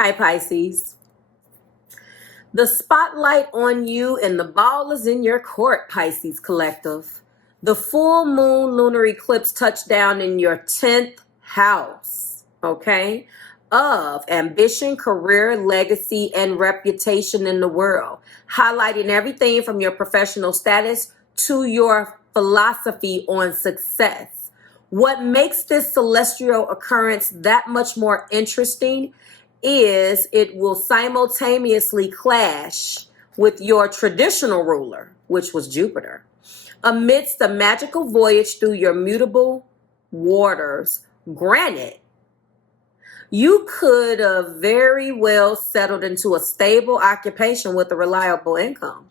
Hi, Pisces. The spotlight on you and the ball is in your court, Pisces Collective. The full moon lunar eclipse touched down in your 10th house, okay, of ambition, career, legacy, and reputation in the world, highlighting everything from your professional status to your philosophy on success. What makes this celestial occurrence that much more interesting is it will simultaneously clash with your traditional ruler, which was Jupiter. Amidst the magical voyage through your mutable waters, granted, you could have very well settled into a stable occupation with a reliable income.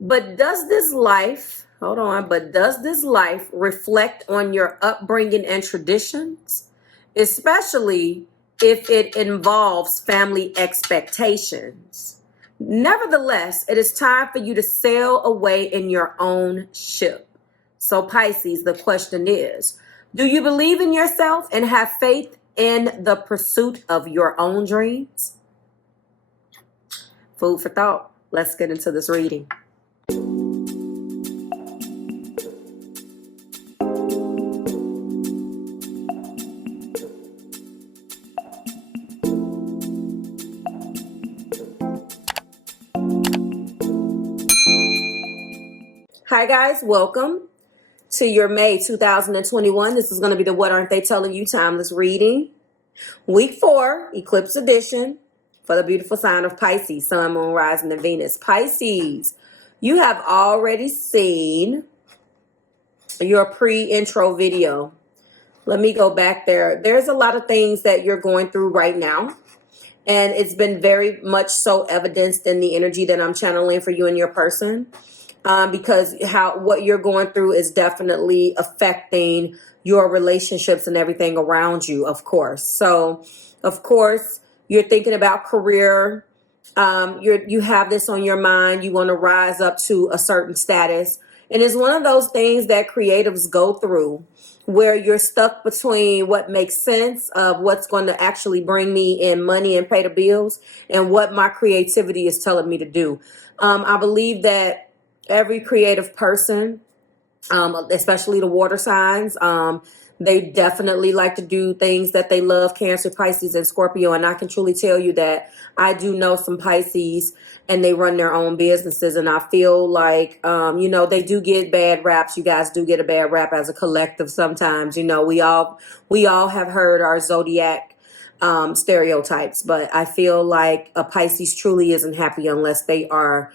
But does this life, does this life reflect on your upbringing and traditions, especially if it involves family expectations? Nevertheless, it is time for you to sail away in your own ship. So Pisces, the question is, do you believe in yourself and have faith in the pursuit of your own dreams? Food for thought. Let's get into this reading. Hi guys, welcome to your May 2021. This is going to be the What Aren't They Telling You Timeless reading. Week 4, Eclipse Edition for the beautiful sign of Pisces, Sun, Moon, Rising, and Venus. Pisces, you have already seen your pre-intro video. Let me go back there. There's a lot of things that you're going through right now. And it's been very much so evidenced in the energy that I'm channeling for you and your person. Because what you're going through is definitely affecting your relationships and everything around you, of course. So, of course, you're thinking about career. You have this on your mind. You want to rise up to a certain status. And it's one of those things that creatives go through where you're stuck between what makes sense of what's going to actually bring me in money and pay the bills and what my creativity is telling me to do. I believe that every creative person, especially the water signs, they definitely like to do things that they love, Cancer, Pisces, and Scorpio. And I can truly tell you that I do know some Pisces and they run their own businesses. And I feel like, they do get bad raps. You guys do get a bad rap as a collective sometimes. We all have heard our Zodiac stereotypes, but I feel like a Pisces truly isn't happy unless they are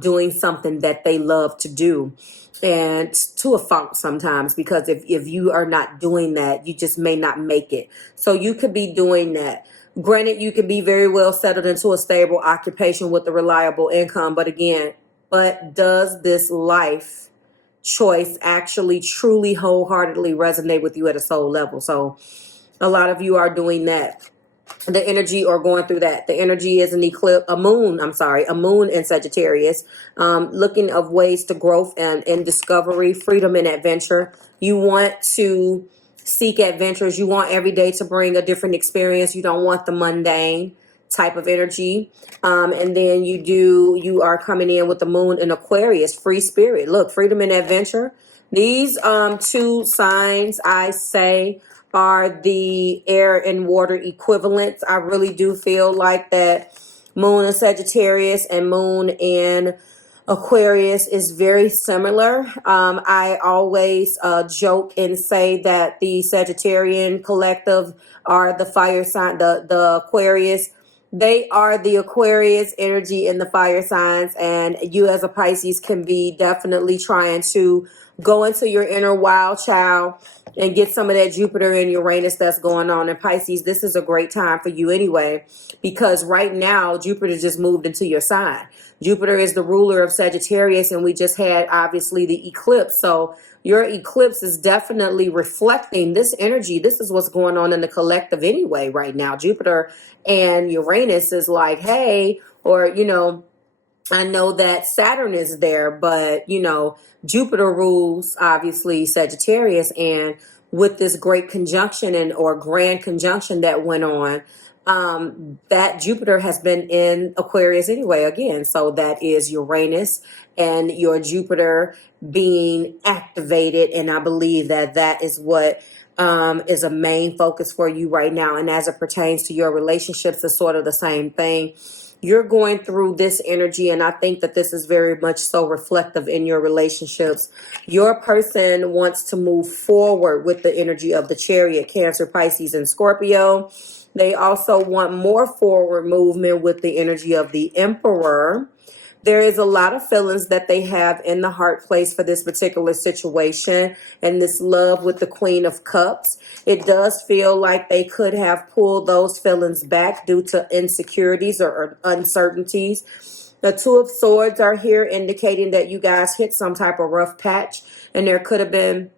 doing something that they love to do, and to a fault sometimes, because if you are not doing that, you just may not make it. So you could be doing that. Granted, you could be very well settled into a stable occupation with a reliable income. But again, does this life choice actually truly wholeheartedly resonate with you at a soul level? So a lot of you are doing that. The energy or going through that. The energy is a moon in Sagittarius, looking of ways to growth and discovery, freedom and adventure. You want to seek adventures. You want every day to bring a different experience. You don't want the mundane type of energy. And then you are coming in with the moon in Aquarius, free spirit. Look, freedom and adventure. These two signs, I say, are the air and water equivalents. I really do feel like that moon in Sagittarius and moon in Aquarius is very similar. I always joke and say that the Sagittarian collective are the fire sign, the Aquarius. They are the Aquarius energy in the fire signs, and you as a Pisces can be definitely trying to go into your inner wild child and get some of that Jupiter and Uranus that's going on in Pisces. This is a great time for you anyway, because right now Jupiter just moved into your sign. Jupiter is the ruler of Sagittarius, and we just had obviously the eclipse. So your eclipse is definitely reflecting this energy. This is what's going on in the collective anyway right now. Jupiter and Uranus is like, hey, or, I know that Saturn is there, but, Jupiter rules, obviously, Sagittarius. And with this great conjunction or grand conjunction that went on, that Jupiter has been in Aquarius anyway, again. So that is Uranus and your Jupiter being activated. And I believe that that is what is a main focus for you right now. And as it pertains to your relationships, it's sort of the same thing. You're going through this energy, and I think that this is very much so reflective in your relationships. Your person wants to move forward with the energy of the Chariot, Cancer, Pisces, and Scorpio. They also want more forward movement with the energy of the Emperor. There is a lot of feelings that they have in the heart place for this particular situation, and this love with the Queen of Cups. It does feel like they could have pulled those feelings back due to insecurities or uncertainties. The Two of Swords are here, indicating that you guys hit some type of rough patch, and there could have been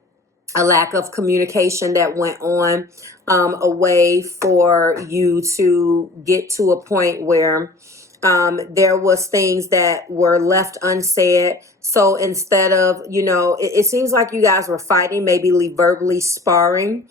a lack of communication that went on, a way for you to get to a point where there was things that were left unsaid. So instead of, it seems like you guys were fighting, maybe verbally sparring.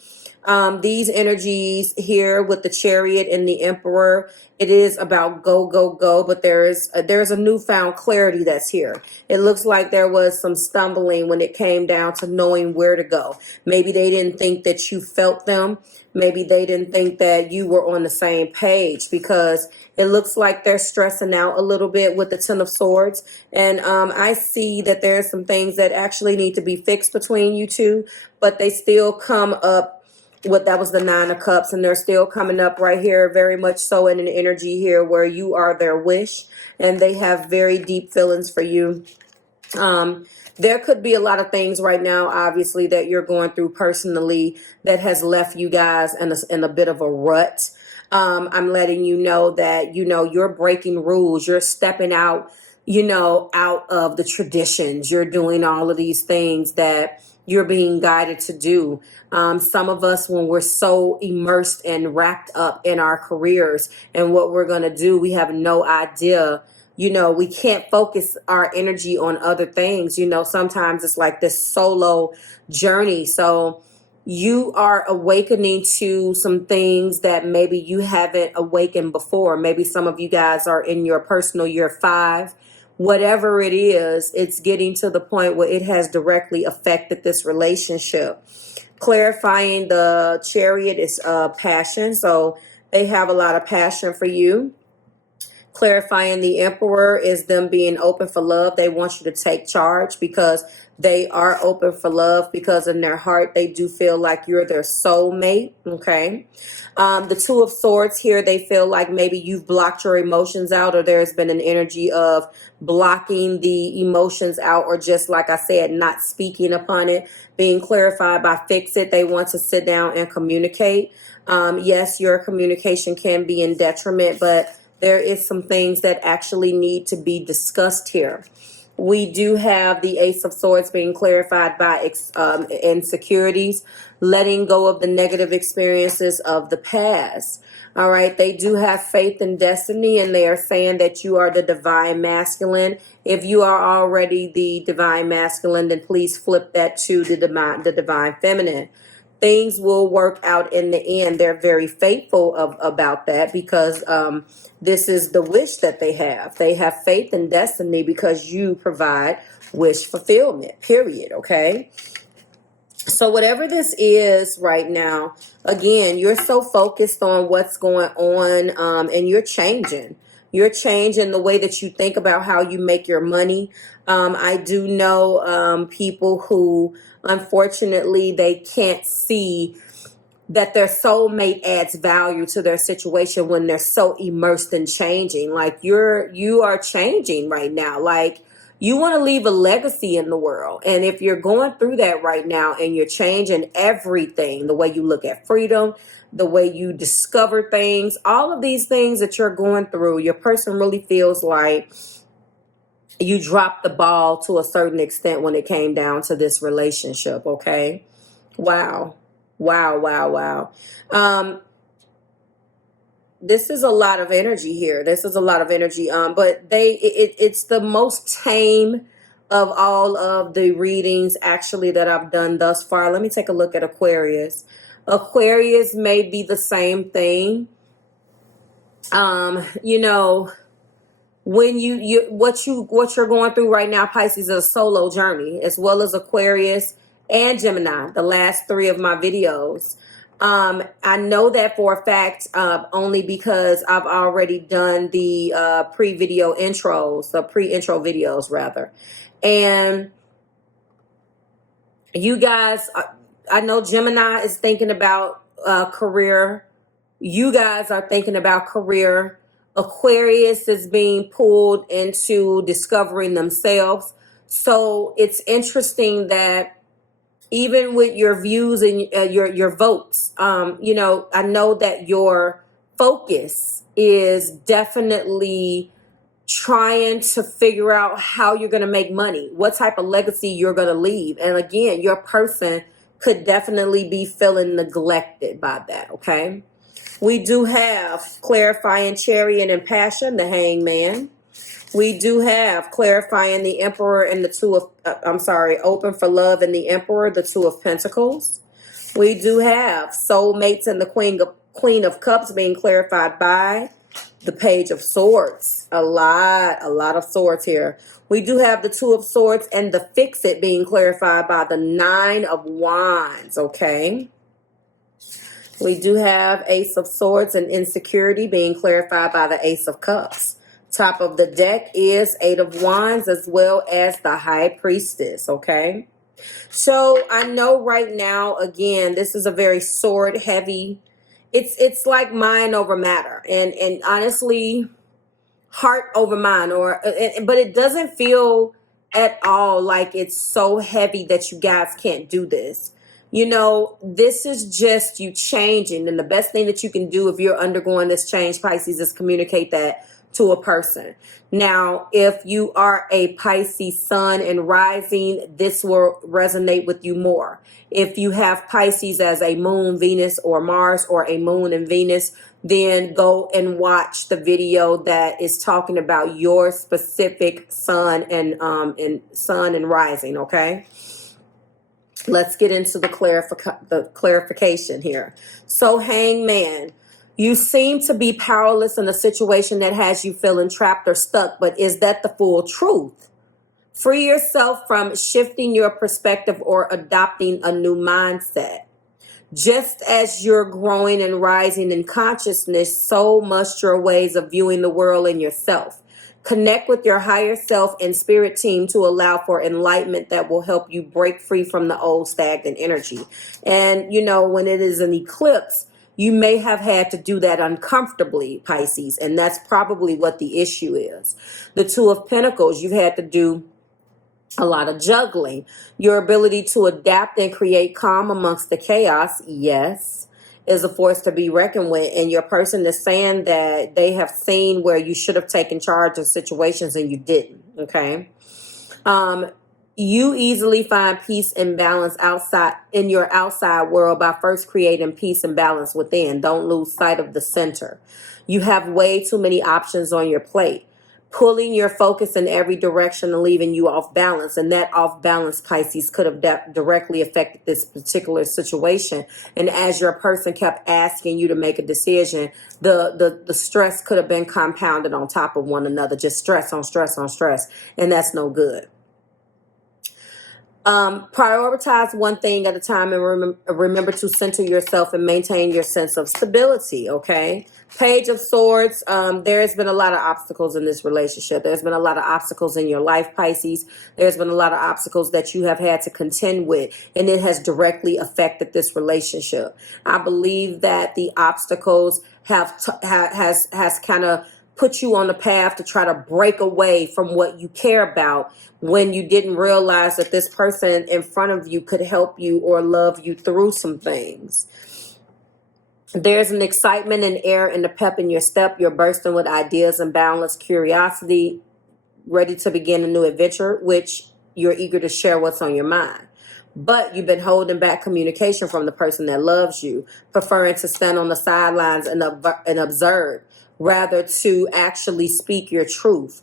These energies here with the Chariot and the Emperor, it is about go, go, go, but there's a newfound clarity that's here. It looks like there was some stumbling when it came down to knowing where to go. Maybe they didn't think that you felt them. Maybe they didn't think that you were on the same page, because it looks like they're stressing out a little bit with the Ten of Swords. And I see that there's some things that actually need to be fixed between you two, but they still come up. That was the Nine of Cups, and they're still coming up right here, very much so in an energy here where you are their wish, and they have very deep feelings for you. There could be a lot of things right now, obviously, that you're going through personally that has left you guys in a bit of a rut. I'm letting you know that, you're breaking rules. You're stepping out, out of the traditions. You're doing all of these things that you're being guided to do. Some of us, when we're so immersed and wrapped up in our careers and what we're going to do, we have no idea. We can't focus our energy on other things. Sometimes it's like this solo journey. So you are awakening to some things that maybe you haven't awakened before. Maybe some of you guys are in your personal year 5. Whatever it is, it's getting to the point where it has directly affected this relationship. Clarifying the Chariot is passion. So they have a lot of passion for you. Clarifying the Emperor is them being open for love. They want you to take charge because they are open for love, because in their heart they do feel like you're their soulmate. Okay. The Two of Swords here, they feel like maybe you've blocked your emotions out, or there's been an energy of blocking the emotions out, or just like I said, not speaking upon it. Being clarified by fix it. They want to sit down and communicate. Yes, your communication can be in detriment, but there is some things that actually need to be discussed here. We do have the Ace of Swords being clarified by insecurities, letting go of the negative experiences of the past. All right. They do have faith in destiny, and they are saying that you are the divine masculine. If you are already the divine masculine, then please flip that to the divine feminine. Things will work out in the end. They're very faithful about that, because this is the wish that they have. They have faith in destiny because you provide wish fulfillment, period. Okay. So whatever this is right now, again, you're so focused on what's going on, and you're changing. You're changing the way that you think about how you make your money. I do know people who, unfortunately, they can't see that their soulmate adds value to their situation when they're so immersed in changing. Like you are changing right now. Like you want to leave a legacy in the world. And if you're going through that right now and you're changing everything, the way you look at freedom, the way you discover things, all of these things that you're going through, your person really feels like you dropped the ball to a certain extent when it came down to this relationship. Okay. Wow. Wow, wow, wow. This is a lot of energy here. This is a lot of energy. But it's the most tame of all of the readings actually that I've done thus far. Let me take a look at Aquarius. Aquarius may be the same thing. You know, when what you're going through right now, Pisces, is a solo journey, as well as Aquarius and Gemini, the last three of my videos. I know that for a fact, only because I've already done the pre-video intros, the pre-intro videos rather. And you guys, I know Gemini is thinking about career. You guys are thinking about career. Aquarius is being pulled into discovering themselves. So it's interesting that even with your views and your votes, you know, I know that your focus is definitely trying to figure out how you're going to make money, what type of legacy you're going to leave. And again, your person could definitely be feeling neglected by that, okay? We do have clarifying Chariot and Passion, the Hangman. We do have clarifying the Emperor and the Two of, Open for Love and the Emperor, the Two of Pentacles. We do have Soulmates and the Queen of Cups being clarified by the Page of Swords. A lot of swords here. We do have the Two of Swords and the Fix It being clarified by the Nine of Wands, okay? We do have Ace of Swords and Insecurity being clarified by the Ace of Cups. Top of the deck is Eight of Wands as well as the High Priestess, okay? So I know right now, again, this is a very sword heavy. It's like mind over matter, and honestly, heart over mind, but it doesn't feel at all like it's so heavy that you guys can't do this. You know, this is just you changing, and the best thing that you can do if you're undergoing this change, Pisces, is communicate that to a person. Now, if you are a Pisces sun and rising, this will resonate with you more. If you have Pisces as a moon, Venus, or Mars, or a moon and Venus, then go and watch the video that is talking about your specific sun and rising, okay? Let's get into the clarification here. So, Hangman, you seem to be powerless in a situation that has you feeling trapped or stuck, but is that the full truth? Free yourself from shifting your perspective or adopting a new mindset. Just as you're growing and rising in consciousness, so must your ways of viewing the world and yourself. Connect with your higher self and spirit team to allow for enlightenment that will help you break free from the old stagnant energy. And, you know, when it is an eclipse, you may have had to do that uncomfortably, Pisces, and that's probably what the issue is. The Two of Pentacles, you've had to do a lot of juggling. Your ability to adapt and create calm amongst the chaos, yes, is a force to be reckoned with. And your person is saying that they have seen where you should have taken charge of situations and you didn't, okay? You easily find peace and balance outside in your outside world by first creating peace and balance within. Don't lose sight of the center. You have way too many options on your plate, pulling your focus in every direction and leaving you off balance. And that off balance, Pisces, could have directly affected this particular situation. And as your person kept asking you to make a decision, the stress could have been compounded on top of one another, just stress on stress on stress. And that's no good. Prioritize one thing at a time and remember to center yourself and maintain your sense of stability, okay? Page of Swords, there has been a lot of obstacles in this relationship. There's been a lot of obstacles in your life, Pisces. There's been a lot of obstacles that you have had to contend with, and it has directly affected this relationship. I believe that the obstacles has kind of put you on the path to try to break away from what you care about when you didn't realize that this person in front of you could help you or love you through some things. There's an excitement and air and the pep in your step. You're bursting with ideas and boundless curiosity, ready to begin a new adventure, which you're eager to share what's on your mind. But you've been holding back communication from the person that loves you, preferring to stand on the sidelines and observe, rather to actually speak your truth.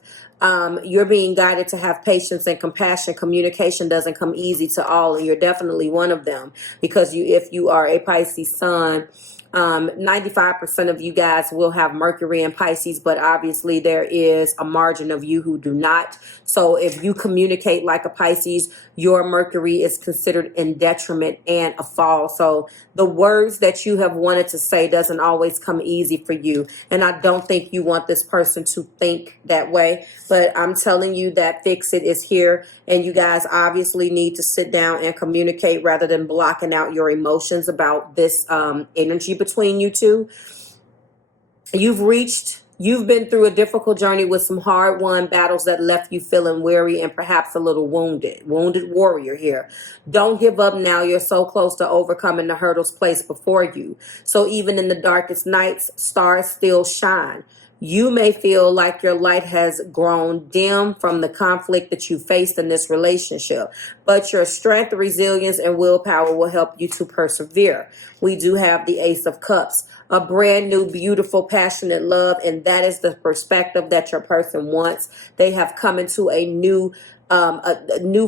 You're being guided to have patience and compassion. Communication doesn't come easy to all, and you're definitely one of them, because if you are a Pisces sun, 95% of you guys will have Mercury in Pisces, but obviously there is a margin of you who do not. So if you communicate like a Pisces, your Mercury is considered in detriment and a fall. So the words that you have wanted to say doesn't always come easy for you. And I don't think you want this person to think that way. But I'm telling you that Fix It is here. And you guys obviously need to sit down and communicate rather than blocking out your emotions about this energy between you two. You've been through a difficult journey with some hard-won battles that left you feeling weary and perhaps a little wounded. Wounded warrior here. Don't give up now. You're so close to overcoming the hurdles placed before you. So even in the darkest nights, stars still shine. You may feel like your light has grown dim from the conflict that you faced in this relationship, but your strength, resilience, and willpower will help you to persevere. We do have the Ace of Cups, a brand new, beautiful, passionate love, and that is the perspective that your person wants. They have come into a new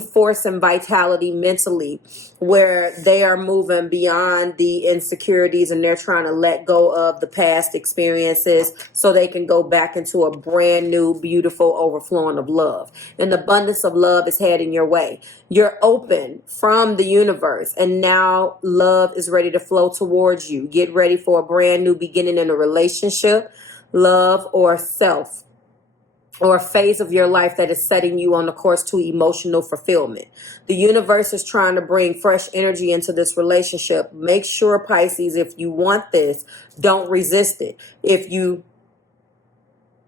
force and vitality mentally, where they are moving beyond the insecurities and they're trying to let go of the past experiences so they can go back into a brand new, beautiful overflowing of love. An abundance of love is heading your way. You're open from the universe, and now love is ready to flow towards you. Get ready for a brand new beginning in a relationship, love, or self, or a phase of your life that is setting you on the course to emotional fulfillment. The universe is trying to bring fresh energy into this relationship. Make sure, Pisces, if you want this, don't resist it. If you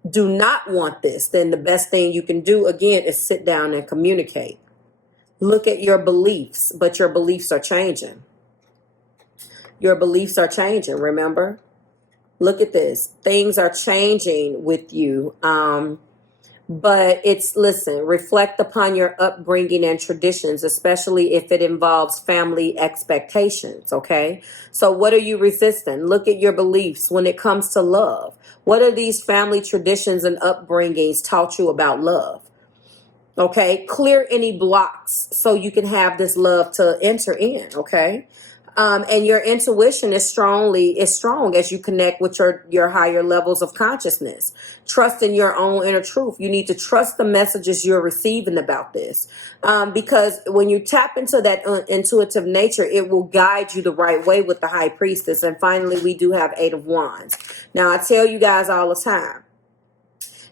do not want this, then the best thing you can do, again, is sit down and communicate. Look at your beliefs, but your beliefs are changing. Your beliefs are changing, remember? Look at this. Things are changing with you. But listen, reflect upon your upbringing and traditions, especially if it involves family expectations, okay? So what are you resisting? Look at your beliefs when it comes to love. What are these family traditions and upbringings taught you about love? Okay, clear any blocks so you can have this love to enter in, okay? And your intuition is strong as you connect with your higher levels of consciousness. Trust in your own inner truth. You need to trust the messages you're receiving about this. Because when you tap into that intuitive nature, it will guide you the right way with the High Priestess. And finally, we do have Eight of Wands. Now, I tell you guys all the time,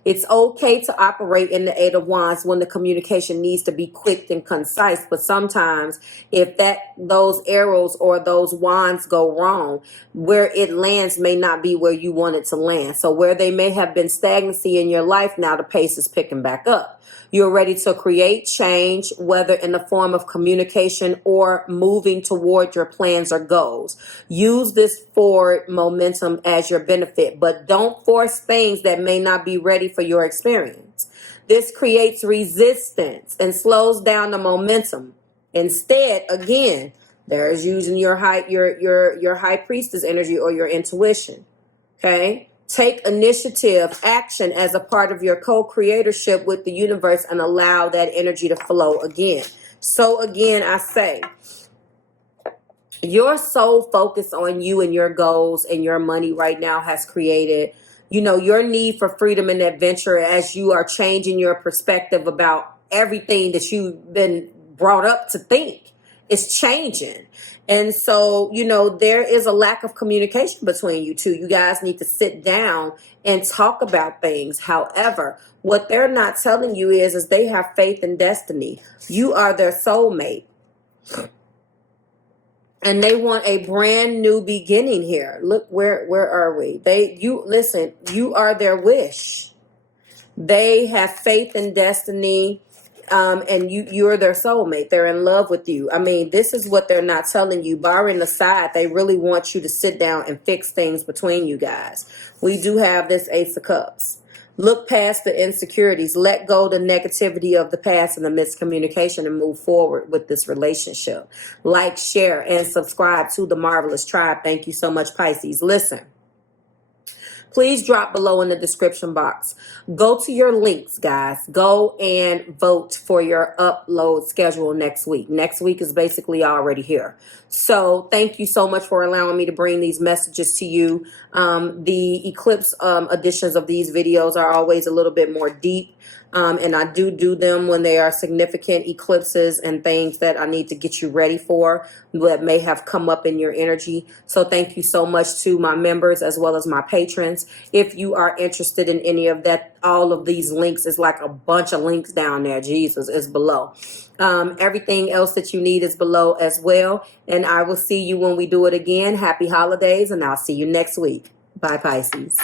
it's okay to operate in the Eight of Wands when the communication needs to be quick and concise. But sometimes if those arrows or those wands go wrong, where it lands may not be where you want it to land. So where they may have been stagnancy in your life, now the pace is picking back up. You're ready to create change, whether in the form of communication or moving toward your plans or goals. Use this forward momentum as your benefit, but don't force things that may not be ready for your experience. This creates resistance and slows down the momentum. Instead, again, there's using your high priestess energy or your intuition. Okay? Take initiative, action as a part of your co-creatorship with the universe and allow that energy to flow again. So again, I say, your sole focus on you and your goals and your money right now has created, your need for freedom and adventure as you are changing your perspective about everything that you've been brought up to think. It's changing. And so, there is a lack of communication between you two. You guys need to sit down and talk about things. However, what they're not telling you is they have faith in destiny. You are their soulmate. And they want a brand new beginning here. Look, where are we? Listen, you are their wish. They have faith in destiny. And you're their soulmate. They're in love with you. I mean, this is what they're not telling you. Barring the side, they really want you to sit down and fix things between you guys. We do have this Ace of Cups. Look past the insecurities. Let go the negativity of the past and the miscommunication and move forward with this relationship. Like, share, and subscribe to the Marvelous Tribe. Thank you so much, Pisces. Listen. please drop below in the description box. Go to your links, guys. Go and vote for your upload schedule next week. Next week is basically already here. So thank you so much for allowing me to bring these messages to you. The eclipse editions of these videos are always a little bit more deep. And I do them when they are significant eclipses and things that I need to get you ready for that may have come up in your energy. So thank you so much to my members as well as my patrons. If you are interested in any of that, all of these links is like a bunch of links down there. Jesus, is below. Everything else that you need is below as well. And I will see you when we do it again. Happy holidays, and I'll see you next week. Bye, Pisces.